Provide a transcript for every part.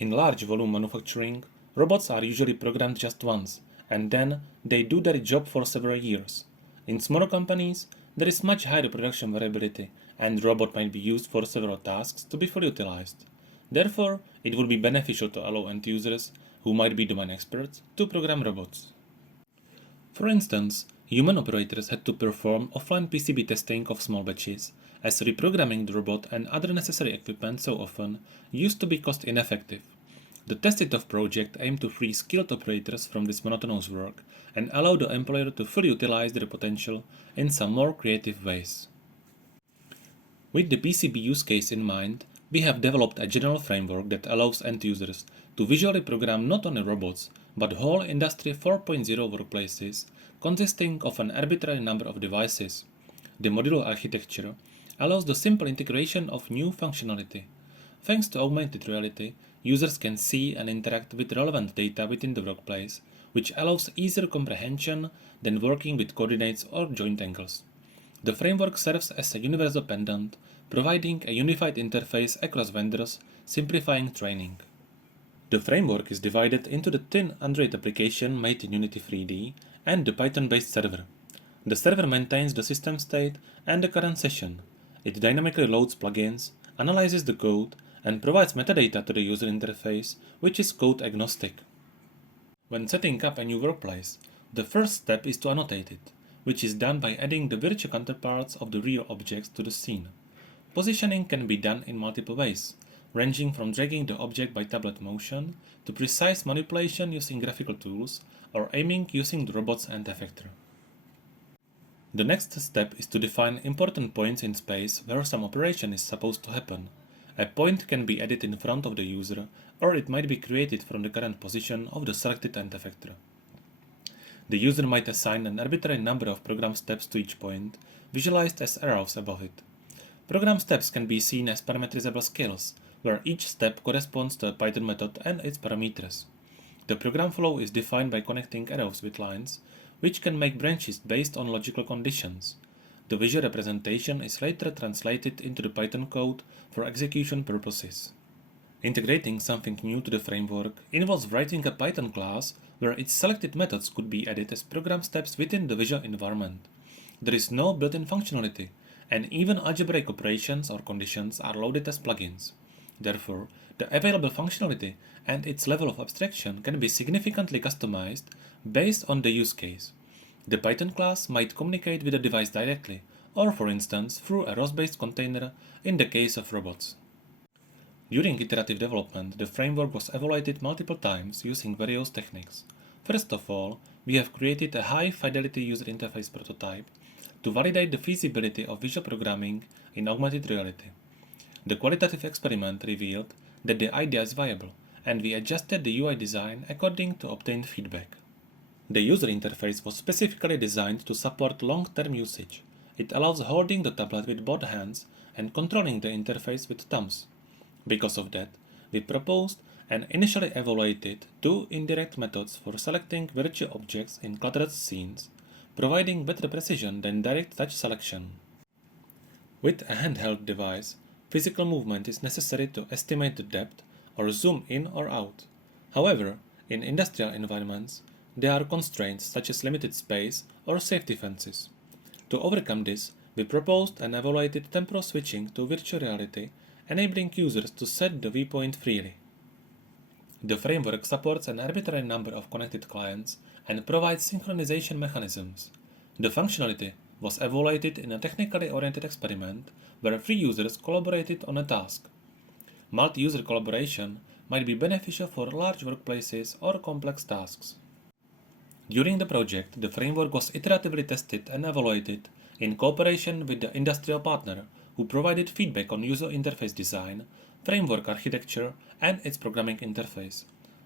In large volume manufacturing, robots are usually programmed just once, and then they do their job for several years. In smaller companies, there is much higher production variability, and robot might be used for several tasks to be fully utilized. Therefore, it would be beneficial to allow end users, who might be domain experts, to program robots. For instance, human operators had to perform offline PCB testing of small batches, as reprogramming the robot and other necessary equipment so often used to be cost ineffective. The tested-off project aimed to free skilled operators from this monotonous work and allow the employer to fully utilize their potential in some more creative ways. With the PCB use case in mind, we have developed a general framework that allows end users to visually program not only robots, but whole Industry 4.0 workplaces consisting of an arbitrary number of devices. The modular architecture allows the simple integration of new functionality. Thanks to augmented reality, users can see and interact with relevant data within the workplace, which allows easier comprehension than working with coordinates or joint angles. The framework serves as a universal pendant, providing a unified interface across vendors, simplifying training. The framework is divided into the thin Android application made in Unity 3D and the Python-based server. The server maintains the system state and the current session. It dynamically loads plugins, analyzes the code, and provides metadata to the user interface, which is code agnostic. When setting up a new workplace, the first step is to annotate it, which is done by adding the virtual counterparts of the real objects to the scene. Positioning can be done in multiple ways, ranging from dragging the object by tablet motion to precise manipulation using graphical tools or aiming using the robot's end effector. The next step is to define important points in space where some operation is supposed to happen. A point can be added in front of the user, or it might be created from the current position of the selected end effector. The user might assign an arbitrary number of program steps to each point, visualized as arrows above it. Program steps can be seen as parameterizable scales, where each step corresponds to a Python method and its parameters. The program flow is defined by connecting arrows with lines, which can make branches based on logical conditions. The visual representation is later translated into the Python code for execution purposes. Integrating something new to the framework involves writing a Python class where its selected methods could be added as program steps within the visual environment. There is no built-in functionality, and even algebraic operations or conditions are loaded as plugins. Therefore, the available functionality and its level of abstraction can be significantly customized based on the use case. The Python class might communicate with the device directly, or for instance through a ROS-based container in the case of robots. During iterative development, the framework was evaluated multiple times using various techniques. First of all, we have created a high-fidelity user interface prototype to validate the feasibility of visual programming in augmented reality. The qualitative experiment revealed that the idea is viable, and we adjusted the UI design according to obtained feedback. The user interface was specifically designed to support long-term usage. It allows holding the tablet with both hands and controlling the interface with thumbs. Because of that, we proposed and initially evaluated two indirect methods for selecting virtual objects in cluttered scenes, providing better precision than direct touch selection. With a handheld device, physical movement is necessary to estimate the depth or zoom in or out. However, in industrial environments, there are constraints such as limited space or safety fences. To overcome this, we proposed and evaluated temporal switching to virtual reality, enabling users to set the viewpoint freely. The framework supports an arbitrary number of connected clients and provides synchronization mechanisms. The functionality was evaluated in a technically oriented experiment where 3 users collaborated on a task. Multi-user collaboration might be beneficial for large workplaces or complex tasks. During the project, the framework was iteratively tested and evaluated in cooperation with the industrial partner who provided feedback on user interface design, framework architecture, and its programming interface.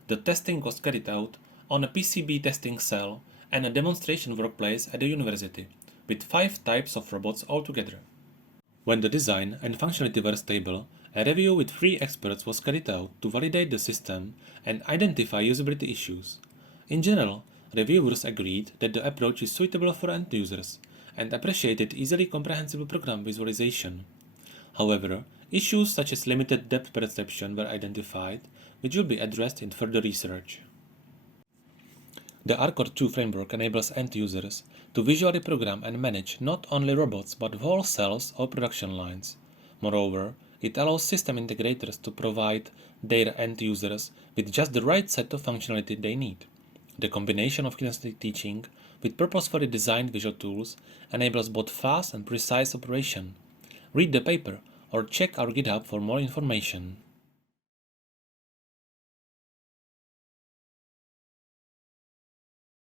The testing was carried out on a PCB testing cell and a demonstration workplace at the university, with 5 types of robots altogether. When the design and functionality were stable, a review with 3 experts was carried out to validate the system and identify usability issues. In general, reviewers agreed that the approach is suitable for end users and appreciated easily comprehensible program visualization. However, issues such as limited depth perception were identified, which will be addressed in further research. The ARCOR2 framework enables end users to visually program and manage not only robots but whole cells or production lines. Moreover, it allows system integrators to provide their end users with just the right set of functionality they need. The combination of kinesthetic teaching with purposefully designed visual tools enables both fast and precise operation. Read the paper or check our GitHub for more information.